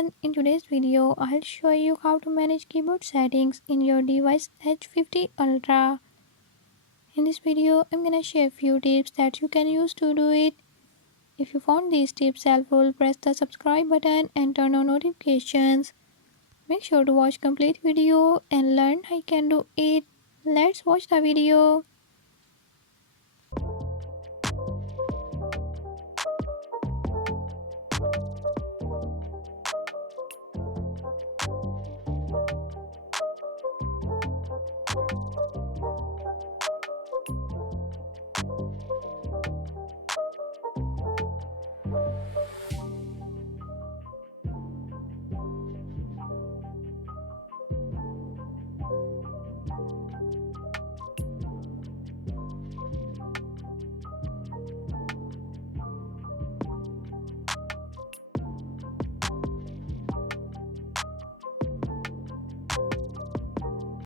everyone, in today's video I'll show you how to manage keyboard settings in your device Edge 50 Ultra. In this video I'm gonna share a few tips that you can use to do it. If you found these tips helpful, press the subscribe button and turn on notifications. Make sure to watch complete video and learn how you can do it. Let's watch the video.